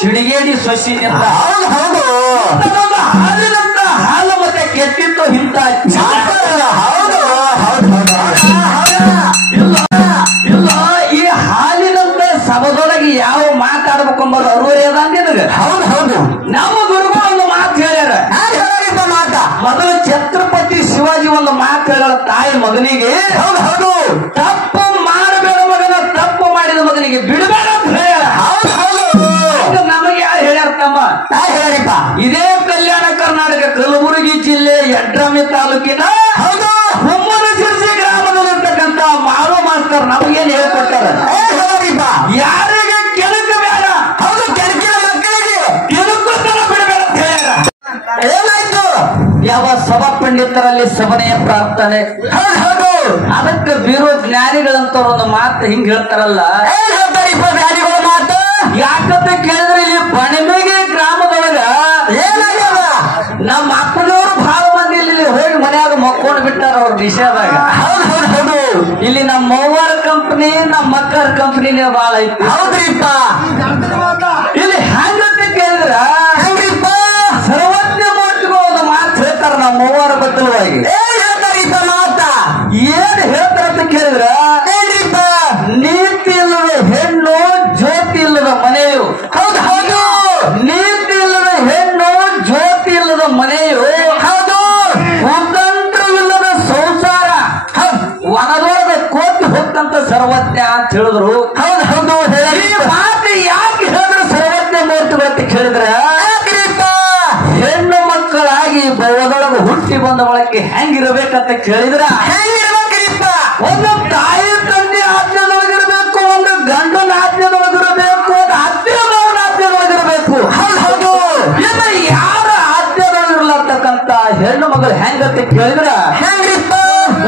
ಕಿಡಿಗೇಡಿ ಸೊಸಿನಿಂದ ಹೌದು ಹಾಲಿನಂತ ಹಾಲು ಮತ್ತೆ ಕೆಟ್ಟಿತ್ತು ಇಂತ ಹೌದು ಇಲ್ಲ ಈ ಹಾಲಿನಂತ ಸಭದೊಳಗೆ ಯಾವ ಮಾತಾಡ್ಬೇಕಂಬುದು ಅರುವರಿ ಅದ ನಿನಗ. ಹೌದು ನಮ್ಮ ಗುರುಗಳು ಒಂದು ಮಾತು ಹೇಳ್ಯಾರ. ಮಾತ ಮೊದಲು ಛತ್ರಪತಿ ಶಿವಾಜಿ ಒಂದು ಮಾತು ಹೇಳ ತಾಯಿ ಮಗನಿಗೆ ಹೌದು ತಪ್ಪು ಮಾಡಬೇಡ ಮಗನ, ತಪ್ಪು ಮಾಡಿದ ಮಗನಿಗೆ ಬಿಡಬೇಡ ಅಂತ ಹೇಳ್ಯಾರ. ಹೌದು ನಮಗೆ ಯಾರು ಹೇಳ್ಯಾರ ತಮ್ಮ? ಹೇಳಿಪ್ಪ ಇದೇ ಕಲ್ಯಾಣ ಕರ್ನಾಟಕ ಕಲಬುರಗಿ ಜಿಲ್ಲೆ ಯಡ್ರಾಮಿ ತಾಲೂಕಿನ ಹೌದು ಹುಮ್ಮನಶಿರ್ಸಿ ಗ್ರಾಮದಲ್ಲಿರ್ತಕ್ಕಂಥ ಮಾಳು ಮಾಸ್ತರ್ ನಮಗೇನ್ ಹೇಳ್ಕೊಟ್ಟಾರ? ಯಾರಿಗೆ ಕೆಣಕ ಬೇಡ, ಹೌದು ಕೆಣಕಿನ ಮಕ್ಕಳಿಗೆ ಕೆಣಕುತ್ತನ ಬಿಡಬೇಡ ಅಂತ ಹೇಳ್ಯಾರ. ಏನಾಯ್ತು? ಯಾವ ಸಭಾ ಪಂಡಿತರಲ್ಲಿ ಸಭನೆಯ ಪ್ರಾರ್ಥನೆ. ಹೌದು ಅದಕ್ಕೆ ಬೀರೋ ಜ್ಞಾನಿಗಳಂತವ್ರು ಒಂದು ಮಾತು ಹಿಂಗ್ ಹೇಳ್ತಾರಲ್ಲ. ಏನ್ ಹೇಳ್ತಾರಿಪ್ಪ ಜ್ಞಾನಿಗಳ ಮಾತು? ಯಾಕಂತ ಕೇಳಿದ್ರೆ ಇಲ್ಲಿ ಬಣಿಮೆಗೆ ಗ್ರಾಮದೊಳಗ ಏನಾಗ್ಯದ? ನಮ್ಮ ಅಪ್ಪನವರು ಬಹಳ ಮಂದಿ ಇಲ್ಲಿ ಹೋಗಿ ಮನ್ಯಾಗ ಮಕ್ಕೊಂಡು ಬಿಟ್ಟಾರ ಅವ್ರ ವಿಷಯದಾಗ. ಹೌದು ಇಲ್ಲಿ ನಮ್ಮ ಮೋವಾರ ಕಂಪನಿ ನಮ್ಮ ಮಕ್ಕಳ ಕಂಪನಿನೇ ಬಹಳ ಐತಿ. ಹೌದ್ರಿಪ್ಪ. ಇಲ್ಲಿ ಹೆಂಗಂತ ಕೇಳಿದ್ರ ಹೆಂಗ್ರಿಪ್ಪ? ಸರ್ವಜ್ಞ ಮೂರ್ತಿಗಳು ಒಂದು ಮಾತು ಹೇಳ್ತಾರ ನಮ್ಮ ಮೋವಾರ ಬದಲವಾಗಿ. ಏನ್ ಹೇಳ್ತಾರಿಪ್ಪ ಮಾತ? ಏನ್ ಹೇಳ್ತಾರಂತ ಕೇಳಿದ್ರ ಏನ್ರಿಪ್ಪ? ನೀತಿ ಇಲ್ಲದ ಹೆಣ್ಣು ಜ್ಯೋತಿ ಇಲ್ಲದ ಮನೆಯು. ಹೌದು ನೀತಿ ಇಲ್ಲದ ಹೆಣ್ಣು ಜ್ಯೋತಿ ಇಲ್ಲದ ಮನೆಯು. ಹೌದು ಸ್ವತಂತ್ರವಿಲ್ಲದ ಸಂಸಾರ ವನದೊಳಗ ಕೋತಿ ಹೊತ್ತಂತ ಸರ್ವಜ್ಞ ಅಂತ ಹೇಳಿದ್ರು. ಹೌದು ಈ ಮಾತು ಯಾಕೆ ಹೇಳಿದ್ರು ಸರ್ವಜ್ಞ ಮೂರ್ತಿಗಳು ಅಂತ ಕೇಳಿದ್ರ ಹೆಣ್ಣು ಮಕ್ಕಳಾಗಿ ಬವದೊಳಗ ಹುಟ್ಟಿ ಬಂದ ಒಳಗೆ ಹೆಂಗಿರ್ಬೇಕಂತ ಕೇಳಿದ್ರ ಹೆಂಗಿರ್ಬೇಕ್ರಿಪ್ಪ? ಒಂದು ತಾಯಿ ತಂದೆ ಆಜ್ಞದೊಳಗಿರ್ಬೇಕು, ಒಂದು ಗಂಡನ ಆಜ್ಞದೊಳಗಿರಬೇಕು, ಒಂದು ಅತ್ತೆಯವರ ಆಜ್ಞದೊಳಗಿರಬೇಕು. ಹೌದು ಇನ್ನು ಯಾರ ಆಜ್ಞದೊಳಗಿರ್ಲತಕ್ಕಂತ ಹೆಣ್ಣು ಮಗಳು ಹೆಂಗಂತ ಕೇಳಿದ್ರ ಹೆಂಗ್ರಿಪ್ಪ?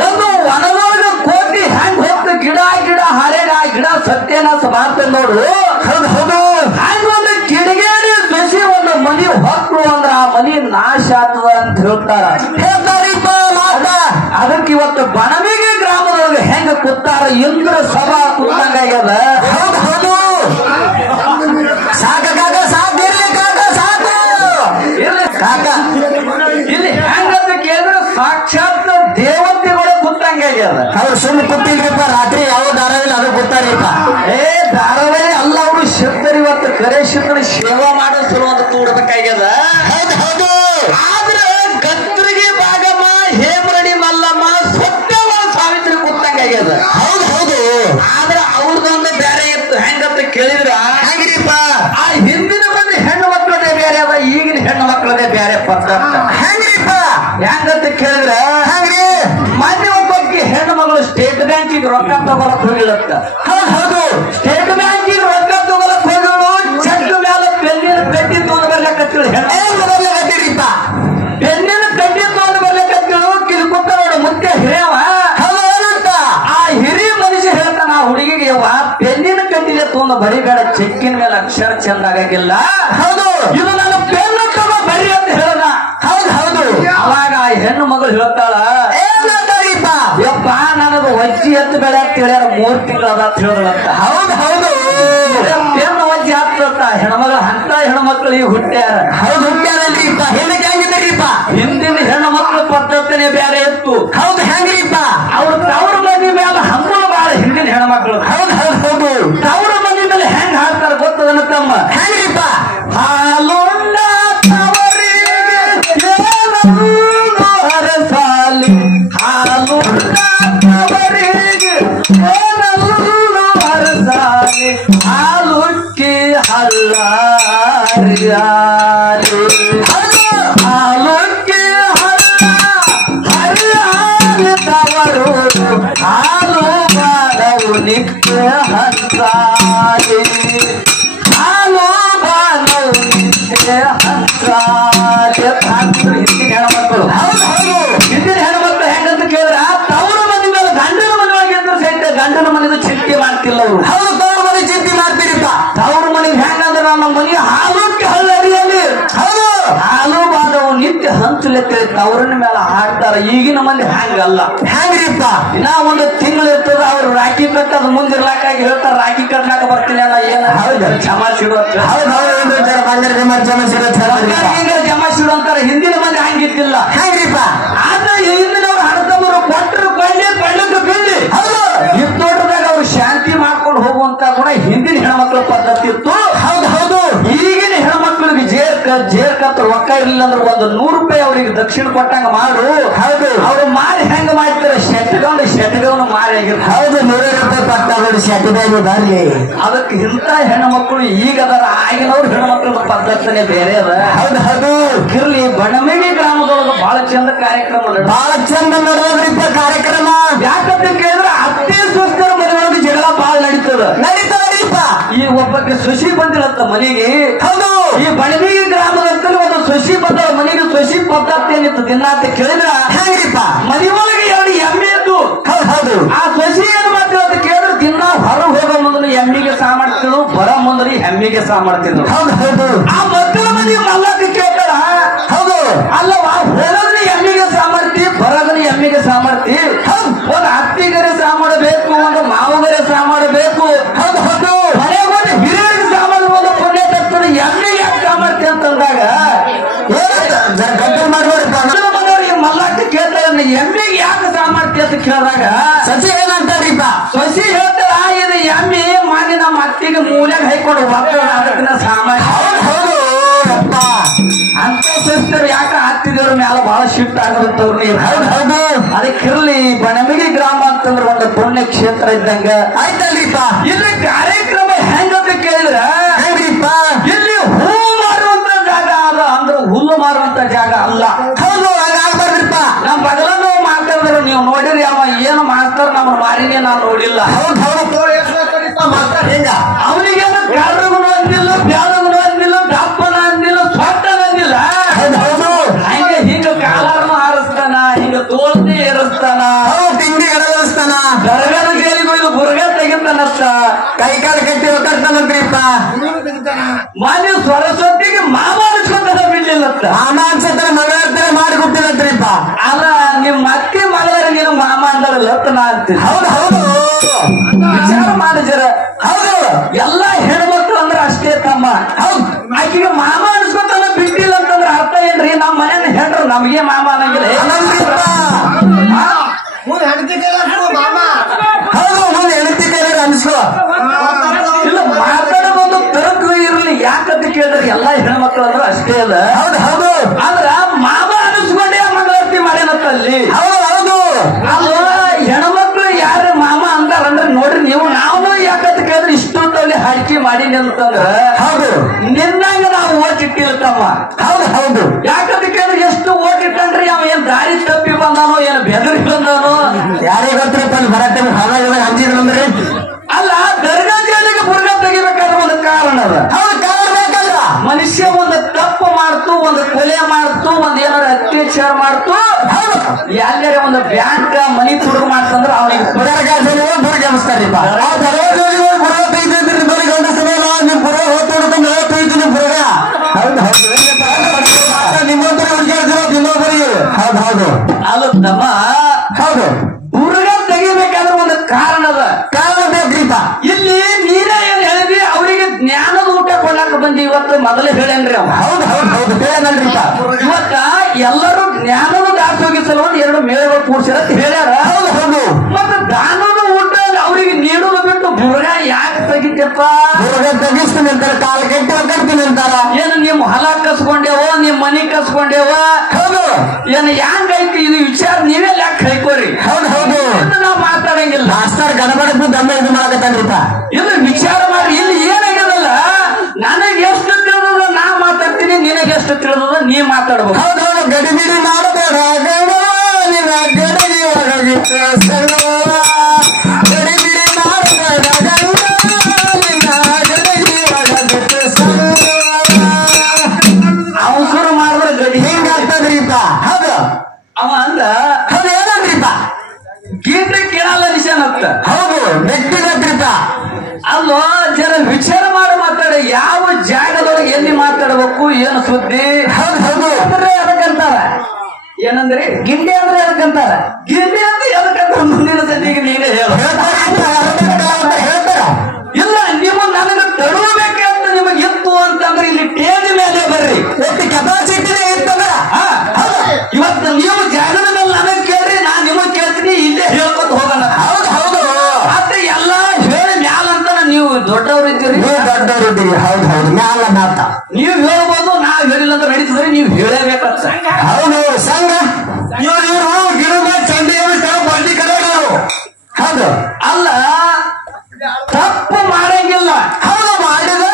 ಒಂದು ವನದೊಳಗ ಕೋಟಿ ಹೆಂಗ್ ಹೊತ್ತು ಗಿಡ ಹರೆಗ ಗಿಡ ಸತ್ಯನಾಶ ಮಾಡ್ತೇನೆ ನೋಡು. ಹೌದು ಹಂಗ ಒಂದು ಕಿಡಿಗೇಡಿ ಬೆಸಿ ಒಂದು ಮನಿ ಹೊತ್ತು ಅಂದ್ರ ಆ ಮನಿ ನಾಶ ಆಗ್ತದ ಅಂತ ಹೇಳ್ತಾರಿಪ್ಪ ಮಾತ. ಅದಕ್ಕೆ ಇವತ್ತು ಬಣವಿಗೆ ಗ್ರಾಮದೊಳಗೆ ಹೆಂಗ ಕೂತಾರ ಇಂದ್ರ ಸಭಾ ಕೂತಂಗಾಗ್ಯದ. ಹೌದು ಸಾಕ ಕಾಕ ಸಾಕಿರ್ಲಿ ಕಾಕ ಸಾಕು ಕಾಕ ಇಲ್ಲಿ ಹೆಂಗಂತ ಕೇಳಿದ್ರೆ ಸಾಕ್ಷಾತ್ ದೇವತೆಗಳು ಕೂತಂಗಾಗ್ಯದ. ಅವ್ರು ಸುಮ್ಮನೆ ಕೂತಿಲ್ರಿಪ್ಪ. ರಾತ್ರಿ ಯಾವ ಧಾರಾವಿಲ್ಲ ಅದು ಗೊತ್ತಾರಿಪ್ಪ. ಧಾರಾವಾಹಿ ಅಲ್ಲ, ಅವರು ಶಿಸ್ತರು ಇವತ್ತು ಕರೆ ಶಿಸ್ತರು ಸೇವಾ ಮಾಡೋ ಸಲುವಾಗಿ ಕೂಡಬೇಕಾಗ್ಯದ. ಹೌದು ಆದ್ರೆ ಗತ್ರಿಗೆ ಭಾಗಮ್ಮ, ಹೇಮರಡಿ ಮಲ್ಲಮ್ಮ, ಸತ್ಯವಾದ ಸಾವಿತ್ರಿ ಕೂತಂಗಾಗ್ಯದ. ಹೌದು ಆದ್ರೆ ಅವ್ರದೊಂದು ಬೇರೆ ಇತ್ತು. ಹೆಂಗಂತ ಕೇಳಿದ್ರ ಹೆಂಗ್ರಿಪ್ಪ? ಆ ಹಿಂದಿನ ಮಂದಿ ಹೆಣ್ಣು ಮಕ್ಕಳದೇ ಬೇರೆ ಅದ, ಈಗಿನ ಹೆಣ್ಣು ಮಕ್ಕಳದೇ ಬೇರೆ ಪದ್ಧತಿ. ಹೆಂಗ್ರಿಪ್ಪ? ಹೆಂಗಂತ ಕೇಳಿದ್ರ ಹೆಂಗ್ರಿ? ಮೊನ್ನೆ ಒಬ್ಬಕ್ಕೆ ಹೆಣ್ಣು ಮಗಳು ಸ್ಟೇಟ್ ಬ್ಯಾಂಕಿಗೆ ರೊಕ್ಕ ತಗೊಳಕ್ ಹೋಗಿಲ್ಲತ್ತ. ಹೌದು ಸ್ಟೇಟ್ ಬ್ಯಾಂಕಿಗೆ ರೊಕ್ಕ ತಗೊಳಕ್ ಹೋಗೋಳು ಚೆಕ್ ಮೇಲೆ ಪೆನ್ನಿನ ಕಡ್ಡಿ ತಗೊಂಡು ಬರ್ಲಿಕ್ಕತ್ತಿಳು. ಗಟ್ಟಿರಿಪ್ಪ. ಪೆನ್ನಿನ ಕಡ್ಡಿ ತಗೊಂಡು ಬರ್ಲಿಕ್ಕತ್ತಿಳು. ಕಿಲ್ಕುತ್ತ ನೋಡು ಮುಖ್ಯ ಹಿರಿಯವ. ಆ ಹಿರಿಯ ಮನುಷ್ಯ ಹೇಳ್ತಾನ ಆ ಹುಡುಗಿಗೆ, ಪೆನ್ನಿನ ಕಡ್ಡಿಲೆ ತಗೊಂಡು ಬರಿಬೇಡ, ಚೆಕ್ಕಿನ ಮೇಲೆ ಅಕ್ಷರ ಚಂದ ಆಗಂಗಿಲ್ಲ. ಹೌದು ಇದು ನನ್ನ ಪೆನ್ನು ತಗೋ ಬರಿ ಅಂತ ಹೇಳ್ದ. ಹೌದು ಅವಾಗ ಆ ಹೆಣ್ಣು ಮಗಳು ಹೇಳ್ತಾಳ, ಯಪ್ಪ ನನಗೆ ವಜ್ಜಿ ಎತ್ತು ಬೆಳೆ ಅಂತ ಹೇಳ್ಯಾರ, 3 ತಿಂಗಳು ಅದ ಅಂತ ಹೇಳಿದ್ರಂತ. ಹೌದು ಪೆನ್ನು ವಜ್ಜಿ ಆಗ್ತಂತ. ಹೆಣ್ಮಗಳು ಅಂತ ಹೆಣ್ಮಕ್ಳು ಈಗ ಹುಟ್ಟ್ಯಾರ. ಹುಟ್ಟ್ಯಾರಲ್ರಿಪ್ಪ. ಹಿಂದಕ್ಕೆ ಹೆಂಗಿದ್ರಿಪ್ಪ? ಹಿಂದಿನ ಹೆಣ್ಣು ಮಕ್ಕಳ ಪದ್ಧತಿನೇ ಬೇರೆ ಇತ್ತು. ಹೌದು ಹೆಂಗ್ರಿಪ್ಪ? ಅವ್ರ ಮನೆ ಮೇಲೆ ಹಂಬಲ ಬಾಳ ಹಿಂದಿನ ಹೆಣ್ಮಕ್ಳು. ಹೌದು ತವ್ರ ಮನೆ ಮೇಲೆ ಹೆಂಗ್ ಹಾಡ್ತಾರ ಗೊತ್ತದನ್ನ ತಮ್ಮ? ಹೆಂಗ್ರಿಪ್ಪ? ಹಾಲುಂಡ ತವರಿಗೆ ಏನನ್ನು ಅರಸಾಲಿ, ಹಾಲುಂಡ ತವರಿಗೆ ಏನನ್ನು ಅರಸಾಲಿ, ಹಾಲುಕ್ಕಿ ಹಲ್ಲಾರಿ, ಹಾಲುಕ್ಕಿ ಹಲ್ಲಾರಿ ತವರು, ಹಾಲು ಬಾಳವು ನಿತ್ಯ ಹಂಸಾಲಿ, ಹಾಲು ಬಾಳವು ನಿತ್ಯ ಹಂಸಾಲಿ. ಹಿಂದಿನ ಹೆಣ್ಮಕ್ಳು. ಹಿಂದಿನ ಹೆಣ್ಮಕ್ಳು ಹೆಂಗಂತ ಕೇಳಿದ್ರ ತವರು ಮನೆ ಮೇಲೆ ಗಂಡನ ಮನೆಯೊಳಗೆ ಎದ್ರು ಸಹಿತ ಗಂಡನ ಮನೆದು ಚಿಂತೆ ಮಾಡ್ತಿಲ್ಲ ಅವರು. ಹೌದು ತವ್ರ ಮನೆ ಚಿಂತೆ ಮಾಡ್ತೀರಿಪ್ಪ. ತವ್ರ ಮನೆಗೆ ಹೆಂಗಂದ್ರೆ ನಮ್ಮ ಮನೆ ಹಾಲುಕ್ಕೆ ಹಳ್ಳರಿಯಲ್ಲಿ ಹಾಲು ಬಾದವು ನಿತ್ಯ ಹಂಚಲೆತ್ತೆ ತವ್ರನ ಮೇಲೆ ಹಾಡ್ತಾರ. ಈಗಿನ ಮಂದಿ ಹ್ಯಾಂಗಲ್ಲ. ಹೆಂಗ್ರಿಪ್ಪ? ಇನ್ನ ಒಂದು ತಿಂಗಳು ಇರ್ತದ, ಅವ್ರು ರಾಖಿ ಕಟ್ಟದ ಮುಂದಿರ್ಲಾಕಾಗಿ ಹೇಳ್ತಾರ, ರಾಖಿ ಕಟ್ಲಾಕ ಬರ್ತೀನಿ ಅಲ್ಲ, ಏನ ಕ್ಷಮಾಸಿಡು. ಹೌದು ಬಂಗಾರ ಜಮಾಯಿಸಿಡು ಅಂತಾರೆ. ಹಿಂದಿನ ಮಂದಿ ಹಂಗಿತ್ತಿಲ್ಲ. ಹೆಂಗ್ರಿಪ್ಪ ಆದ್ರೆ ಹಿಂದಿನವ್ರು ಹಣತಮ್ಮರು ಕೊಟ್ಟರು ಕೊಳ್ಳಕ್ಕೆ ಬಿಲ್ಲಿ ಹಿತ್ತೋಟದಾಗ ಅವ್ರು ಶಾಂತಿ ಮಾಡ್ಕೊಂಡು ಹೋಗುವಂತ ಕೂಡ ಹಿಂದಿನ ಹೆಣ್ಮಕ್ಳ ಪದ್ಧತಿ ಇತ್ತು. ಹೌದು ಈಗಿನ ಹೆಣ್ಮಕ್ಳಿಗೆ ಜೇರ್ ಕತ್ತ ರೊಕ್ಕ ಇರ್ಲಿಲ್ಲ ಅಂದ್ರೆ ಒಂದು ₹100 ಅವ್ರಿಗೆ ದಕ್ಷಿಣ ಕೊಟ್ಟಂಗ ಮಾಡು. ಹೌದು ಅವ್ರು ಮಾರಿ ಹೆಂಗ ಮಾಡ್ತಾರೆ? ಶೆಟ್ಗವನು ಮಾರಿ ಆಗಿರ್ತಾರೆ. ಹೌದು ₹100 ಪಟ್ಟ ಶೆಟ್ಟಿದಾಗ ಬರ್ಲಿ. ಅದಕ್ಕೆ ಇಂಥ ಹೆಣ್ಮಕ್ಳು ಈಗ ಅದರ ಆಗಿನವ್ರ ಹೆಣ್ಮಕ್ಳ ಪದ್ಧತಿನೇ ಬೇರೆ ಅದ. ಹೌದು ಇರ್ಲಿ. ಬಣಮೇಡಿ ಗ್ರಾಮದೊಳಗ ಬಹಳ ಚಂದ ಕಾರ್ಯಕ್ರಮ ಬಹಳ ಚಂದ ನಡೆದ್ರಿಪ್ಪ ಕಾರ್ಯಕ್ರಮ. ಯಾಕಂತ ಕೇಳಿದ್ರೆ ಅತ್ತೆ ಸೊಸ್ತರ ಮನೆಯೊಳಗೆ ಜಗಳ ಬಹಳ ನಡೀತದ್ರಿಪ್ಪ. ಈ ಒಬ್ಬಕ್ಕೆ ಸೊಸಿ ಬಂದಿರತ್ತ ಮನೆಗೆ. ಹೌದು. ಈ ಬಣಮೇಡಿ ಗ್ರಾಮದಲ್ಲಿ ಒಂದು ಸೊಸಿ ಬಂದ ಮನೆಗೆ. ಸೊಸಿ ಪದ್ಧತಿ ಏನಿತ್ತು ದಿನ ಅಂತ ಕೇಳಿದ್ರ ಹೆಂಗ್ರಿಪ್ಪ ಮನೆಯೊಳಗೆ 2 ಎಮ್ಮೆ ಇತ್ತು. ಹೌದು ಆ ಸೊಸಿ ಏನ್ ಮಾಡ್ತಿದ್ರು ಅಂತ ಕೇಳಿದ್ರೆ ದಿನ ಹೊರ ಹೋಗೋ ಮುಂದೆ ಎಮ್ಮಿಗೆ ಸಹ ಮಾಡ್ತಿದ್ರು, ಬರ ಮುಂದ್ರಿ ಎಮ್ಮಿಗೆ ಸಹ ಮಾಡ್ತಿದ್ರು. ಹೌದು ಆ ಮಕ್ಕಳ ಮನೆಗೆ ಮಲ್ಲಕ್ಕ ಕೇಳ್ತಾಳ. ಹೌದು ಅಲ್ಲವಾ, ಹೋಗೋದ್ರಿ ಎಮ್ಮಿಗೆ ಸಹ ಮಾಡ್ತಿ, ಬರೋದ್ರಿ ಎಮ್ಮಿಗೆ ಸಹ ಮಾಡ್ತಿ. ಒಂದು ಅತ್ತಿಗರೆ ಸಹ ಮಾಡಬೇಕು, ಒಂದು ಮಾವಗರೆ ಸಹ ಮಾಡಬೇಕು. ಹೌದು ಮನೆಗೊಂದು ಹಿರಿಯರಿಗೆ ಸಹ ಮಾಡುವುದು ಪುಣ್ಯ ತರ್ತದೆ. ಎಮ್ಮಿಗೆ ಯಾಕೆ ಸಹ ಮಾಡ್ತಿ ಅಂತಂದಾಗ ಮನೆಯವ್ರಿಗೆ ಮಲ್ಲಕ್ಕ ಕೇಳ್ತಾಳೆ, ಎಮ್ಮಿಗೆ ಯಾಕೆ ಸಹ ಮಾಡ್ತಿ ಅಂತ ಕೇಳಿದಾಗ ಸಸಿ ಏನಂತಾರಿಪ್ಪ? ಸಸಿ ಹೇಳ್ತಾಳ, ಇದು ಎಮ್ಮಿ ಮಾಡಿ ನಮ್ಮ ಅತ್ತಿಗೆ ಮೂಲ್ಯಾಗ ಹೈಕೊಂಡು ಹೋಗ್ತಾಳ, ಅದಕ್ಕೆ ಸಾಮಾನ್ಯ. ಹೌದು ಅಂತ ಸಿಸ್ಟರ್ ಯಾಕ ಹತ್ತಿದವ್ರ ಮ್ಯಾಲ ಬಹಳ ಶಿಫ್ಟ್ ಆಗಿರುತ್ತವ್ರು ನೀವು. ಹೌದು ಅದಕ್ಕಿರ್ಲಿ. ಬಣಮಿಗಿ ಗ್ರಾಮ ಅಂತಂದ್ರೆ ಒಂದು ಪುಣ್ಯ ಕ್ಷೇತ್ರ ಇದ್ದಂಗ ಆಯ್ತಲ್ರಿಪ್ಪ. ಇಲ್ಲಿ ಕಾರ್ಯಕ್ರಮ ಹೆಂಗಂತ ಕೇಳಿದ್ರ ಹೆಂಗ್ರಿಪ್ಪ? ಇಲ್ಲಿ ಹೂ ಮಾರುವಂತ ಜಾಗ ಅದ, ಅಂದ್ರೆ ಹುಲ್ಲು ಮಾರುವಂತ ಜಾಗ ಅಲ್ಲ. ಹೌದು ಹಂಗಾಗ್ಬಾರ್ದ್ರಿಪ್ಪ. ನಮ್ ಬಗಲನ್ನು ಮಾತಾಡಿದ್ರು ನೀವು ನೋಡಿರಿ, ಅವ ಏನು ಮಾಸ್ತಾರ ನಮ್ಮ ಮಾರಿನೇ ನಾನು ನೋಡಿಲ್ಲ. ಹೆಂಗ ಅವನಿಗೇನು ಕಾರಗುನು ಅಂದಿಲ್ಲ, ಬ್ಯಾಳಗುನು ಅಂದಿಲ್ಲ, ದಪ್ಪನ ಅಂದಿಲ್ಲ, ಸ್ವಟ್ಟನ ಅಂದಿಲ್ಲ. ಹಂಗೆ ಹಿಂಗ ಕಾಲಾರನು ಹಾರಿಸ್ತಾನ, ಹಿಂಗ ತೋಳ್ತಿ ಏರಿಸ್ತಾನ, ತಿಂಡಿ ಎಡಗಿಸ್ತಾನ, ದರ್ಗದ ಗೇಲಿಗೆ ಒಯ್ದು ಬುರ್ಗ ತೆಗಿತಾನತ್ತ, ಕೈ ಕಾಲು ಕಟ್ಟಿ ಒತ್ತಾಡ್ತಾನಂತ್ರಿಪ್ಪ. ಮಾನ್ಯ ಸರಸ್ವತಿಗೆ ಮಾಮ ಅನಿಸ್ಕೊಂತಾನ ಬಿಡ್ಲಿಲ್ಲತ್ತ. ಮಾಮ ಅನ್ಸತ್ರ ಮಗಳ ಮಾಡಿ ಕೊಟ್ಟಿರತ್ರಿಪ್ಪ. ಅಲ್ಲ ನಿಮ್ ಅತ್ತಿ ಮಗಳ ನೀನು ಮಾಮ ಅಂದಾರಲ್ಲತ್ತ ಅಂತೀನಿ. ಹೌದು ವಿಚಾರ ಮಾಡಿಜರ. ಹೌದು ಎಲ್ಲಾ ಹೆಣ್ಮಕ್ಳು ಅಂದ್ರೆ ಅಷ್ಟೇ ತಮ್ಮ. ಹೌದು ಆಕಿಗೆ ಮಾಮ ಅನ್ಸ್ಕೊತಾನ ಬಿಟ್ಟಿಲ್ಲ ಅಂತಂದ್ರೆ ಅರ್ಥ ಏನ್ರಿ? ನಮ್ಮ ಮನೆಯ ಹೆಣ್ರು ನಮಗೆ ಮಾಮ ಅನ್ನಂಗಿಲ್ಲ. ಹೌದು ಮುಂದೆ ಹೆಣತಿ ಕೈ ಅನ್ಸ್ಕೋ. ಇಲ್ಲ ಮಾತಾಡೋದೊಂದು ತರಕ ಇರ್ಲಿ. ಯಾಕಂತ ಕೇಳಿದ್ರೆ ಎಲ್ಲಾ ಹೆಣ್ಮಕ್ಳು ಅಂದ್ರೆ ಅಷ್ಟೇ ಅದ. ಹೌದು ಆದ್ರ ಮಾಮ ಅನಿಸ್ಕೊಂಡೇ ಮಂಗಳಾರತಿ ಮಾಡ್ಯಾನತ್ತಲ್ಲಿ. ಹೌದು ಅಲ್ಲ ಹೆಣ್ಮಕ್ಳು ಯಾರ ಮಾಮ ಅಂತಾರಂದ್ರೆ ನೋಡ್ರಿ ನೀವು. ನಾವು ಯಾಕಂತ ಕೇಳಿದ್ರೆ ಇಷ್ಟೊತ್ತಲ್ಲಿ ಹಾಡಿಕೆ ಮಾಡೀನಿ ಅಂತಂದ್ರ ಹೌದು ನಿನ್ನಂಗ ನಾವು ಓಟ್ ಇಟ್ಟಿರ್ತಮ್ಮ. ಹೌದು ಯಾಕಂತ ಕೇಳಿದ್ರೆ ಎಷ್ಟು ಓಟ್ ಇಟ್ಟನ್ರಿ. ಅವ ಏನ್ ದಾರಿ ತಪ್ಪಿ ಬಂದಾನೋ, ಏನು ಬೆದರಿ ಬಂದಾನೋ ಯಾರಿಗೆ ಗೊತ್ತಿರಪ್ಪ. ಬರತ್ತೆ ಹಂಚಿದ್ರಂದ್ರಿ. ಅಲ್ಲ ದರ್ಗಾ ಜೈಲಿಗೆ ಬುರ್ಗ ತೆಗಿಬೇಕಾದ್ರೆ ಒಂದು ಕಾರಣ ಅದ. ಹೌದು ಕಾರಣ ಬೇಕಲ್ಲ. ಮನುಷ್ಯ ಒಂದು ತಪ್ಪು ಮಾಡ್ತು, ಒಂದು ಕೊಲೆ ಮಾಡ್ತು, ಒಂದ್ ಏನಾರ ಅತ್ಯಾಚಾರ ಮಾಡ್ತು, ಎಲ್ಲಾರ ಒಂದು ಬ್ಯಾಂಕ್ ಮನಿ ತುಡುಗು ಮಾಡ್ತಂದ್ರ ಅವನಿಗೆ ಬುರ್ಗ ಅನಿಸ್ತಾರಿಪ್ಪ. ಹೌದು ಅಲ್ಲ ತಮ್ಮ. ಹೌದು ಬುರ್ಗ ತೆಗಿಬೇಕಾದ್ರೆ ಒಂದು ಕಾರಣ ಅದ. ಕಾರಣ ಬೇಕ್ರಿಪ್ಪ. ಇಲ್ಲಿ ನೀನೇ ಏನ್ ಹೇಳಿದ್ವಿ, ಅವರಿಗೆ ಜ್ಞಾನದ ಊಟ ಕೊಡಾಕ ಬಂದಿ. ಇವತ್ತು ಮೊದಲೇ ಹೇಳೇನ್ರಿ ಅವ. ಹೌದು ಹೇಳಲ್ರಿಪ್ಪ. ಇವತ್ತ ಎಲ್ಲರೂ ಜ್ಞಾನದ ದಾಸೋಗಿ ಸಲುವಾಗಿ 2 ಮೇಳಗಳು ಕೂಡ್ಸಿರತ್ ಹೇಳ್ಯಾರ. ಹೌದು ಮತ್ತೆ ದಾನದ ಊಟ ಅವ್ರಿಗೆ ನೀಡೋದು ಬಿಟ್ಟು ಬುರ್ಗ ಯಾಕೆ ತೆಗಿತಪ್ಪ? ಬುರ್ಗ ತೆಗಿಸ್ತೀನಿ ಅಂತಾರ, ಕಾಲು ಗಂಟೆ ಕಟ್ತೀನಿ ಅಂತಾರ. ಏನು ನಿಮ್ ಹೊಲ ಕಸ್ಕೊಂಡೇವೋ, ನಿಮ್ ಮನಿ ಕಸ್ಕೊಂಡೇವ? ಹೌದು ಏನು ಹೆಂಗೈತಿ ಇದು ವಿಚಾರ ನೀವೇ ಯಾಕೆ ಕೈಕೋರಿ? ಹೌದು ನಾವು ಮಾತಾಡಂಗಿಲ್ಲ. ಮಾಸ್ತರ್ ಗಡಬಡದ್ದು ದಮ್ಮ ಇದು ಮಾಡಕತ್ತಾನ್ರಿಪ್ಪ. ಇದು ವಿಚಾರ ಮಾಡಿ. ಇಲ್ಲಿ ಏನಾಗ್ಯದಲ್ಲ, ನನಗೆ ಎಷ್ಟು ತಿಳಿದ ನಾ ಮಾತಾಡ್ತೀನಿ, ನಿನಗೆ ಎಷ್ಟು ತಿಳಿದ ನೀ ಮಾತಾಡ್ಬೇಕು. ಹೌದು ಗಡಿಬಿಡಿ ಮಾಡಬೇಡ ನಿನ್ನ ಗಡಿಗೆ ಒಳಗಿತ್ತು ಗಡಿಬಿಡಿ ಮಾಡಬೇಡ ನಿನ್ನ ಗಡಿಗೆ ಒಳಗಿತ್ತು ಅವಸರ ಮಾಡಿದ್ರೆ ಗಡಿ ಹಿಂಗಾಗ್ತದ್ರಿಪ್ಪ. ಹೌದು ಅವ ಅಂದ. ಹೌದು ಏನಂದ್ರಿಪ್ಪ? ಗೀತ ಕೇಳಲ್ಲ ನಿಶಾನತ್ತ. ಹೌದು ವ್ಯಕ್ತಿಗತ್ರಿಪ್ಪ. ಅಲ್ಲೋ ಜನ ವಿಚಾರ ಮಾಡಿ ಮಾತಾಡಿ. ಯಾವ ಜಾಗದೊಳಗೆ ಎಲ್ಲಿ ಮಾತಾಡ್ಬೇಕು, ಏನು ಸುದ್ದಿ. ಹೌದು ಅಂದ್ರೆ ಅದಕ್ಕಂತಾರ ಏನಂದ್ರಿ ಗಿಂಡಿ ಅಂದ್ರೆ ಎದಕ್ಕಂತಾರ? ಗಿಂಡಿ ಅಂದ್ರೆ ಎದಕ್ಕಂತ ಮುಂದಿನ ಸಂದಿಗೆ ನೀನೇ ಹೇಳ. ಹೇಳ್ತಾರ ಇಲ್ಲ ನಿಮ್ಮ ನನಗೆ ತಡವಬೇಕೆ ಅಂತ ನಿಮಗೆ ಇತ್ತು ಅಂತಂದ್ರೆ ಇಲ್ಲಿ ಟೇಜ್ ಮಾತ ನೀವು ಹೇಳ್ಬೋದು, ನಾವ್ ಹೇಳಿಲ್ಲ ಅಂದ್ರೆ ನಡೀತದ್ರಿ, ನೀವು ಹೇಳಬೇಕಂತ. ಹೌದು ಸಂಘ ಇವರು ಗಿಡದ ಚಂಡಿ ಬಂಡಿ ಕಡೆಯವರು. ಹೌದು ಅಲ್ಲ, ತಪ್ಪು ಮಾಡಂಗಿಲ್ಲ. ಹೌದು ಮಾಡಿದ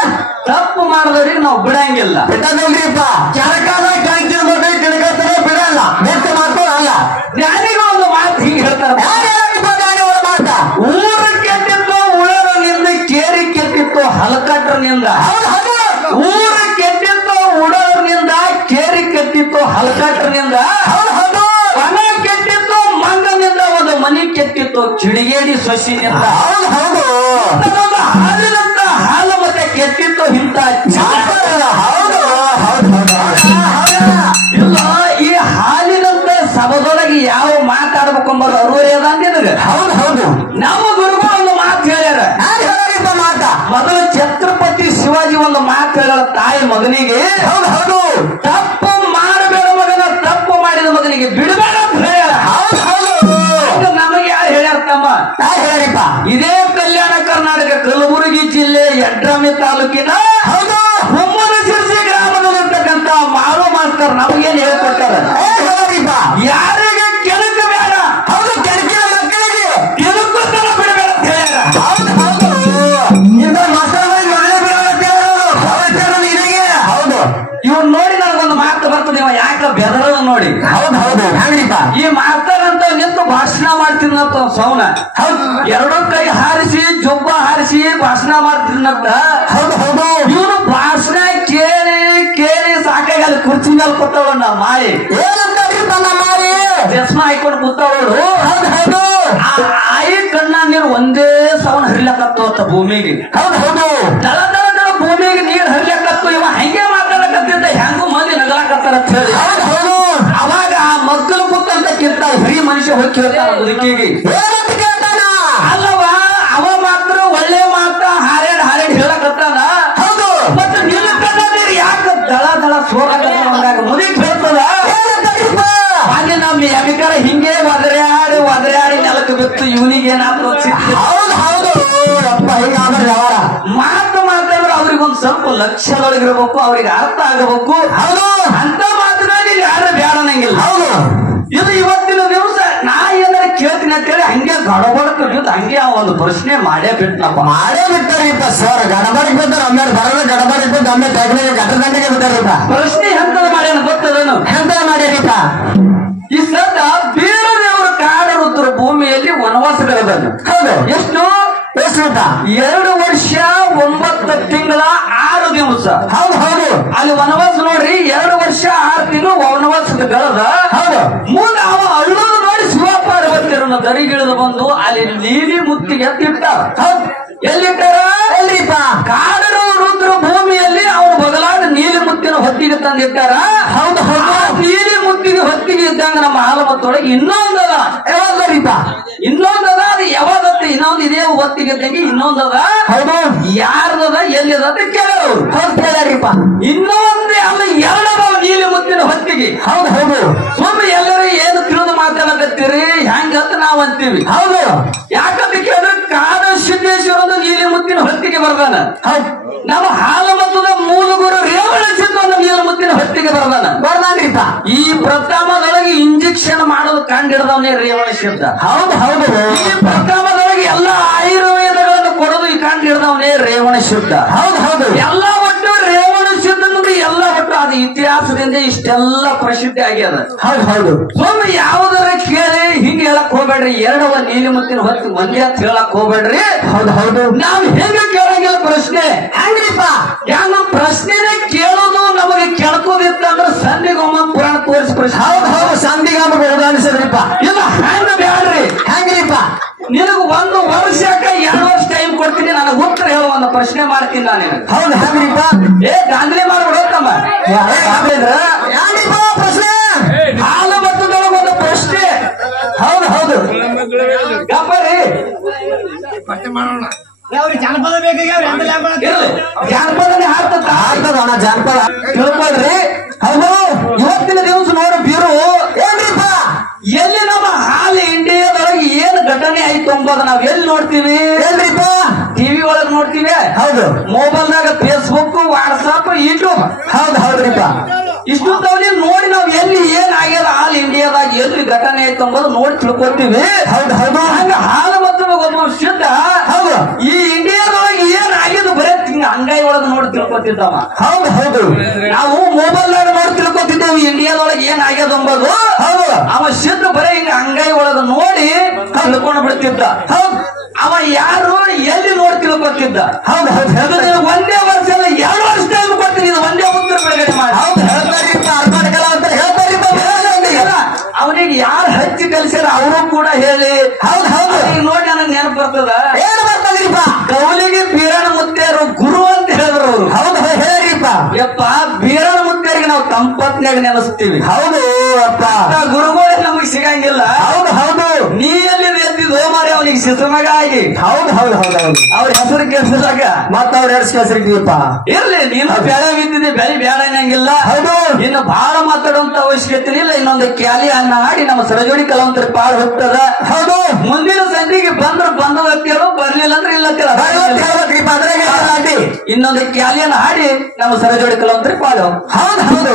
ತಪ್ಪು ಮಾಡಿದವ್ರಿಗೆ ನಾವು ಬಿಡಂಗಿಲ್ಲ. ಬಿಟ್ಟಲ್ರಿಪ್ಪ ಕೆಳಕಾಲ ಕೆಳಕಿನ ಬಗ್ಗೆ ಗಿಡಗತ್ತನ ಬಿಡಲ್ಲ, ನೆಟ್ಟು ಮಾಡ್ಕೊಳ್ಳಲ್ಲ. ಜ್ಞಾನಿಗಳು ಒಂದು ಮಾತು ಹಿಂಗ್ ಹೇಳ್ತಾರ, ಮಾತ ಊರು ಕೆಟ್ಟಿತ್ತು ಉಳರನಿಂದ, ಕೇರಿ ಕೆಟ್ಟಿತ್ತು ಹಲಕಟ್ರನಿಂದ. ಊರು ಕೆಟ್ಟಿತ್ತು ಉಳರನಿಂದ, ಕೇರಿ ಕೆಟ್ಟಿತ್ತು ಹಲಕಟ್ರನಿಂದ. ವನ ಕೆಟ್ಟಿತ್ತು ಮಂಗನಿಂದ, ಒಂದು ಮನಿ ಕೆಟ್ಟಿತ್ತು ಕಿಡಿಗೇಡಿ ಸೊಸಿನಿಂದ. ಹಾಲಿನಂತ ಹಾಲು ಮತ್ತೆ ಕೆಟ್ಟಿತ್ತು ಇಂತ ಹೌದು ಇಲ್ಲ. ಈ ಹಾಲಿನಂತ ಸಭದೊಳಗೆ ಯಾವ ಮಾತಾಡ್ಬೇಕಂಬರು ಅರುವರೆ ಅದ ಅಂದಿದ್ರೆ. ಹೌದು ನಮ್ಮ ಗುರುಗಳು ಒಂದು ಮಾತು ಹೇಳ್ಯಾರ. ಮಾತ ಮೊದಲು ಛತ್ರಪತಿ ಶಿವಾಜಿ ಒಂದು ಮಾತು ಹೇಳ ತಾಯಿ ಮಗನಿಗೆ, ಹೌದು ತಪ್ಪು ಮಾಡಬೇಡ ಮಗನ, ತಪ್ಪು ಮಾಡಿದ ಮಗನಿಗೆ ಬಿಡಬೇಡ ಅಂತ ಹೇಳ್ಯಾರ. ನಮಗೆ ಯಾರು ಹೇಳ್ಯಾರ ತಮ್ಮ? ಹೇಳಿಪ್ಪ ಇದೇ ಕಲ್ಯಾಣ ಕರ್ನಾಟಕ ಕಲಬುರಗಿ ಜಿಲ್ಲೆ ಯಡ್ರಾಮಿ ತಾಲೂಕಿನ ಹುಮ್ಮನಶಿರ್ಸಿ ಗ್ರಾಮದಲ್ಲಿರ್ತಕ್ಕಂಥ ಮಾಳು ಮಾಸ್ತರ್ ನಮಗೇನು ಹೇಳ್ಕೊಟ್ಟಾರ? ಯಾರಿಗೆ ಕೆಣಕ ಬೇಡ, ಹೌದು ಕೆಣಕಿನ ಮಕ್ಕಳಿಗೆ ಕೆಣಕುತ್ತನ ಬಿಡಬೇಡ ಅಂತ ಹೇಳ್ಯಾರ. ಹೌದು ಇವ್ರು ನೋಡಿ ನನಗೊಂದು ಮಾತು ಬರ್ತದೆ, ಇವ ಯಾಕೆ ಬೆದರದ ನೋಡಿ. ಹೌದು ಹೆಂಗ್ರಿಪ್ಪ ಈ ಮಾಸ್ತರ್ ಅಂತ ನಿಂತು ಭಾಷಣ ಮಾಡ್ತಿದ್ನಂತ ಸೌನ. ಎರಡೂ ಕೈ ಹಾರಿಸಿ ಜೊಬ್ಬ ಹಾರಿಸಿ ಭಾಷಣ ಮಾಡ್ತಿದ್ನಂತ. ಹೌದು ಇವನು ಭಾಷಣ ಕೇಳಿ ಕೇಳಿ ಸಾಕಾಗಿ ಅಲ್ಲಿ ಕುರ್ಚಿ ಮೇಲೆ ಕೂತವಳು ನಮ್ಮ ಮಾಯಿ. ಏನಂತ ಮಾಡಿ ಚಸ್ಮಾ ಹಾಕೊಂಡು ಕೂತವಳು. ಹೌದು ಆಯಿ ಕಣ್ಣ ನೀರು ಒಂದೇ ಸವನ್ ಹರಿಲಕತ್ತ ಭೂಮಿಗೆ. ಹೌದು ದಳ ದಳ ದಳ ಭೂಮಿಗೆ ನೀರು ಹರಿಲಕತ್ತು. ಇವ ಹಂಗೆ ಮಾತಾಡಕತ್ತಿದ್ದ, ಹೆಂಗೂ ಮಂದಿ ನಗಲಾಕತ್ತಾರ ಅಂತ ಹೇಳಿ. ಹೌದು ಅವಾಗ ಆ ಮಕ್ಕಳು ಕೂತಂತಕ್ಕಿಂತ ಹಿರಿಯ ಮನುಷ್ಯ ಹೋಗಿ ಕೇಳ್ತಾನ ಬದುಕಿಗೆ. ಏನಂತ ಕೇಳ್ತಾನ? ಅಲ್ಲವ ಅವ ಮಾತ್ರ ಒಳ್ಳೆ ಮಾತ ಹಾರೇಡ್ ಹೇಳಕತ್ತಾನ. ಹೌದು ಮತ್ತೆ ನಿನ್ನ ಕಣ್ಣೀರು ಯಾಕೆ ದಳ ದಳ ಸೋರಾಗ ಮುದುಕಿ ಹೇಳ್ತದ? ಹಾಗೆ ನಮ್ಮ ಅಮಿಕಾರ ಹಿಂಗೆ ಒದರ್ಯಾಡಿ ನೆಲಕ್ಕೆ ಬಿತ್ತು. ಇವನಿಗೆ ಏನಾದ್ರು ಹೌದು ಅಪ್ಪ ಹಿಂಗಾದ್ರೆ ಯಾವಾರ ಮಾತು ಮಾತಾಡಿದ್ರೆ ಅವ್ರಿಗೊಂದು ಸ್ವಲ್ಪ ಲಕ್ಷ್ಯದೊಳಗಿರ್ಬೇಕು, ಅವ್ರಿಗೆ ಅರ್ಥ ಆಗಬೇಕು. ಹೌದು ಅಂತ ಮಾತನಾಡಿ ಯಾರು ಬೇಡ ನಂಗಿಲ್ಲ. ಹೌದು ಇದು ಇವತ್ತಿನ ದಿವಸ ನಾ ಏನಾರ ಕೇಳ್ತೀನಿ ಅಂತೇಳಿ ಹಂಗೆ ಗಡಬಡ್ತಿದ್ದು ಹಂಗೆ ಒಂದು ಪ್ರಶ್ನೆ ಮಾಡೇ ಬಿಟ್ನಪ್ಪ. ಮಾಡೇ ಬಿಡ್ತಾರಿಪ್ಪ ಸರ್. ಗಡಬಡಿಗೆ ಬಿದ್ದಾರ, ಆಮೇಲೆ ಬರೋದು ಗಡಬಡಿಗೆ ಬಿದ್ದು ಆಮೇಲೆ ತಗಲಿಗೆ ಗಟ್ಟದಂಡಿಗೆ ಬಿದ್ದಾರಿಪ್ಪ. ಪ್ರಶ್ನೆ ಎಂತದ ಮಾಡ್ಯಾನ ಗೊತ್ತದನು? ಎಂತ ಮಾಡ್ಯಾರಿಪ್ಪ? ಈ ಸದ್ದ ಬೇರೆ ದೇವರು ಕಾಡಿರುತ್ತಿರುವ ಭೂಮಿಯಲ್ಲಿ ವನವಾಸಗಳಿದ್ದಾನೆ. ಹೌದು ಎಷ್ಟು ಎಷ್ಟು 2 ವರ್ಷ 9 ತಿಂಗಳ 6 ದಿವಸ. ಹೌದು ಅಲ್ಲಿ ವನವಾಸ ನೋಡ್ರಿ, 2 ವರ್ಷ 6 ತಿಂಗಳು ವನವಾಸದ ಗಳದ. ಹೌದು ಮುಂದೆ ಅವ ಅಳ್ಳೋದು ನೋಡಿ ಶಿವ ಪಾರ್ವತಿಯರನ್ನ ದರಿಗಿಳಿದು ಬಂದು ಅಲ್ಲಿ ನೀಲಿ ಮುತ್ತಿಗೆ ಎತ್ತಿಟ್ಟ. ಎಲ್ಲಿಟ್ಟಾರ? ಎಲ್ರಿಪ್ಪ? ಕಾಡರು ರುದ್ರ ಭೂಮಿಯಲ್ಲಿ ಅವನು ಬದಲಾದ ನೀಲಿ ಮುತ್ತಿನ ಹೊತ್ತಿಗೆ ತಂದಿಟ್ಟಾರ. ಹೌದು ನೀಲಿ ಮುತ್ತಿಗೆ ಹೊತ್ತಿಗೆ ಇದ್ದಂಗ ನಮ್ಮ ಹಾಲಮತ್ತೊಳಗೆ ಇನ್ನೊಂದದ. ಯಾವಾಗರಿಪ್ಪ? ಇನ್ನೊಂದದ. ಅದು ಯಾವಾಗತ್ತೆ? ಇನ್ನೊಂದು ಇದೇ ಹೊತ್ತಿಗೆ ಇದ್ದಂಗೆ ಇನ್ನೊಂದದ. ಹೌದು ಯಾರ್ದದ ಎಲ್ಲಿದ ಅಂತ ಕೇಳೋರು. ಹೌದು ಕೇಳರಿಪ್ಪ. ಇನ್ನೊಂದೇ ಅಲ್ಲ, 2 ನೀಲಿ ಮುತ್ತಿನ ಹೊತ್ತಿಗೆ. ಹೌದು ಸುಮ್ಮನೆ ಎಲ್ಲರೂ ಏನು ತಿಳಿದು ಮಾತಾಡಕತ್ತೀರಿ ಹೆಂಗಂತ ನಾವ್ ಅಂತೀವಿ. ಹೌದು ಯಾಕಂತ ಕೇಳಿದ್ರೆ ಕಾಡ ಸಿದ್ದೇಶ್ವರೊಂದು ನೀಲಿ ಮುತ್ತಿನ ಹೊತ್ತಿಗೆ ಬರ್ದಾನ. ನಮ್ಮ ಹಾಲಮತ್ತದ ಮೂಲ ಗುರು ರೇವಣ ಸಿದ್ದೊಂದು ನೀಲಿ ಮುತ್ತಿನ ಹೊತ್ತಿಗೆ ಬರ್ದಾನ್ರಿಪ್ಪ. ಈ ಪ್ರಥಮದೊಳಗೆ ಇಂಜೆಕ್ಷನ್ ಮಾಡೋದು ಕಂಡಿಡ್ದವನೇ ರೇವಣ ಸಿದ್ಧ. ಹೌದು ಈ ಪ್ರಥಮದೊಳಗೆ ಎಲ್ಲ ಆಯುರ್ವೇದಗಳನ್ನು ಕೊಡೋದು ಈ ಕಂಡಿಡ್ದವನೇ ರೇವಣ ಸಿದ್ಧ. ಹೌದು ಎಲ್ಲ ಒಟ್ಟು ರೇವಣ ಸಿದ್ಧನದು ಎಲ್ಲ ಒಟ್ಟು ಅದು ಇತಿಹಾಸದಿಂದ ಇಷ್ಟೆಲ್ಲ ಪ್ರಸಿದ್ಧಿ ಆಗ್ಯದ. ಹೌದು ಸುಮ್ಮನೆ ಯಾವುದರ ಕೇಳಿ ಹಿಂಗೆ ಹೇಳಕ್ ಹೋಗ್ಬೇಡ್ರಿ. 2 ನೀಲಿ ಮುತ್ತಿನ ಹೊತ್ತು ಒಂದೇ ಅಂತ ಹೇಳಕ್ ಹೋಗ್ಬೇಡ್ರಿ. ಹೌದು ನಾವ್ ಹೆಂಗ ಕೇಳಂಗಿಲ್ಲ ಪ್ರಶ್ನೆ. ಹೆಂಗ್ರಿಪ್ಪ? ಯಾವ ಪ್ರಶ್ನೆನೇ ಕೇಳೋದು ನಮಗೆ ಕೆಳಕೋದಿತ್ತಂದ್ರೆ ಸಂಧಿಗೊಮ್ಮ ಪುರಾಣ ತೋರಿಸಿ ಪ್ರಶ್ನೆ. ಹೌದು ಸಂಧಿಗಾಮ ಅನಿಸದ್ರಿಪ್ಪ. ಇಲ್ಲ ಹಂಗ ಬ್ಯಾಡ್ರಿ. ಹೆಂಗ್ರಿಪ್ಪ? ನಿನಗ 1 ವರ್ಷಕ್ಕೆ 2 ವರ್ಷ ಟೈಮ್ ಕೊಡ್ತೀನಿ, ನನಗೆ ಉತ್ತರ ಹೇಳೋ ಒಂದು ಪ್ರಶ್ನೆ ಮಾಡ್ತೀನಿ ನಾನು. ಹೌದು ಹೆಂಗ್ರಿಪ್ಪ? ದಾಂಧಲಿ ಮಾಡ್ಬಿಡೋತ್ತಮ್ಮ. ಯಾರಿಪ್ಪ ಪ್ರಶ್ನೆ? ಹಾಲಮತ್ತದೊಳಗೆ ಒಂದು ಪ್ರಶ್ನೆ. ಹೌದು ಗಪ್ಪರಿ ಜಾನಪದ ಬೇಕಾಗಿ ಜಾನಪದನೇ ಆಗ್ತದಣ್ಣ ಜಾನಪದ ತಿಳ್ಕೊಳ್ರಿ. ಹೌದು ಇವತ್ತಿನ ದಿವಸ ನೋಡು ಬೀರು ಏನ್ರಿಪ್ಪ? ಎಲ್ಲಿ ನಮ್ಮ ಹಾಲು ಇಂಡಿಯಾದೊಳಗೆ ಏನು ಘಟನೆ ಆಯ್ತು ಅಂಬೋದ ನಾವ್ ಎಲ್ಲಿ ನೋಡ್ತೀವಿ? ಏನ್ರಿಪ್ಪ? ಟಿವಿ ಒಳಗೆ ನೋಡ್ತೀವಿ. ಹೌದು ಮೊಬೈಲ್ನಾಗ ಫೇಸ್ಬುಕ್ ವಾಟ್ಸಪ್ ಇಟ್ಟು ಇಷ್ಟು ಹೌದ್ ಹೌದ್ರಿಪ್ಪ ಇಷ್ಟು ತವಲಿ ನೋಡಿ ನಾವ್ ಎಲ್ಲಿ ಏನ್ ಆಗ್ಯದ ಆಲ್ ಇಂಡಿಯಾದಾಗ ಎಲ್ಲಿ ಘಟನೆ ಐತೆ ಅಂಬೋದು ನೋಡಿ ತಿಳ್ಕೊತೀವಿ. ಹೌದ್ ಹೌದು ಹಂಗ ಹಾಲು ಮತ್ತು ಗೊತ್ತು ಸಿದ್ಧ ಹೌದು ಈ ಇಂಡಿಯಾದೊಳಗೆ ಏನ್ ಆಗಿದ್ದು ಬರೇ ಅಂಗೈ ಒಳಗೆ ನೋಡಿ ತಿಳ್ಕೊತಿದ್ದವ. ಹೌದು ಹೌದು ನಾವು ಮೊಬೈಲ್ ನಾಗ ನೋಡಿ ತಿಳ್ಕೊತಿದ್ದೇವೆ ಇಂಡಿಯಾದೊಳಗೆ ಏನ್ ಆಗ್ಯದ ಅಂಬೋದು. ಹೌದು ಅವ ಸಿದ್ಧ ಬರೇ ಹಿಂಗ ಅಂಗೈ ಒಳಗ ನೋಡಿ ತಿಳ್ಕೊಂಡು ಬಿಡ್ತಿದ್ದ. ಹೌದು ಅವ ಯಾರು ಎಲ್ಲಿ ನೋಡಿ ತಿಳ್ಕೊತಿದ್ದ. ಹೌದು ಹೌದು ಒಂದೇ ವರ್ಷ ಅಲ್ಲ 2 ವರ್ಷ ಟೈಮ್ ಕೊಡ್ತೀನಿ ಇದು ಒಂದೇ ಉತ್ತರ ಬಿಡುಗಡೆ ಮಾಡಿ. ಹೌದು ಹೇಳ್ತಾರಿಪ್ಪ ಅರ್ಕಾಟಕಲ ಅಂತ ಹೇಳ್ತಾರಿಪ್ಪ ಅವನಿಗೆ ಯಾರು ಹಚ್ಚಿ ಕಲಿಸ್ಯಾರ ಅವರು ಕೂಡ ಹೇಳಿ. ಹೌದು ಹೌದು ಈಗ ನೋಡಿ ನನಗೆ ನೆನಪು ಬರ್ತದ ಏನ್ ಬರ್ತಾರಿಪ್ಪ ಕೌಲಿಗೆ ಬೀರಣ ಮುತ್ತೇರು ಗುರು ಅಂತ ಹೇಳಿದ್ರು ಅವರು. ಹೌದು ಹೇಳಿರಿಪ್ಪ ಯಪ್ಪ ಬೀರಣ ಮುತ್ತೇರಿಗೆ ನಾವು ತಂಪತ್ನಾಗ ನೆನೆಸ್ತೀವಿ. ಹೌದು ಅಪ್ಪ ಗುರುಗಳೇ ನಮಗ್ ಸಿಗಂಗಿಲ್ಲ. ಹೌದು ಹೌದು ನೀ ಎಲ್ಲಿ ಎದ್ದಿದ್ದು ಮಾರಿ ಅವನಿಗೆ ಶಿಶುಮಗ ಆಗಿ ಹೌದು ಹೌದು ಹೌದು ಹೌದು ಅವ್ರ ಹೆಸರು ಕೇಳಿಸಿದಾಗ ಮತ್ತ ಅವ್ರ ಎರಡ್ ಕೆಲ್ಸರಿದ್ದೀವಪ್ಪ. ಇರ್ಲಿ ನೀನು ಬೆಳೆ ಬಿದ್ದಿದ್ದೆ ಬೆಳಿ ಬೇಡ ಅನ್ನಂಗಿಲ್ಲ. ಹೌದು ಇನ್ನು ಬಹಳ ಮಾತಾಡುವಂತ ಅವಶ್ಯಕತೆ ಇಲ್ಲ. ಇನ್ನೊಂದು ಕ್ಯಾಲಿ ಅನ್ನ ಹಾಡಿ ನಮ್ಮ ಸರಜೋಡಿ ಕಲಾವಂತರ ಪಾಳು ಹೋಗ್ತದ. ಹೌದು ಮುಂದಿನ ಸಂಧಿಗೆ ಬಂದ್ರ ಬಂದದತ್ತೇಳು ಬರ್ಲಿಲ್ಲ ಅಂದ್ರೆ ಇಲ್ಲ ಹೇಳ್ಬೇಕ್ರಿಪ್ಪ ಅದ್ರಾಗ ಇನ್ನೊಂದು ಕ್ಯಾಲಿಯನ್ನ ಹಾಡಿ ನಮ್ಮ ಸರಜೋಡಿ ಕಲಾವಂತರ ಪಾಳು. ಹೌದು ಹೌದು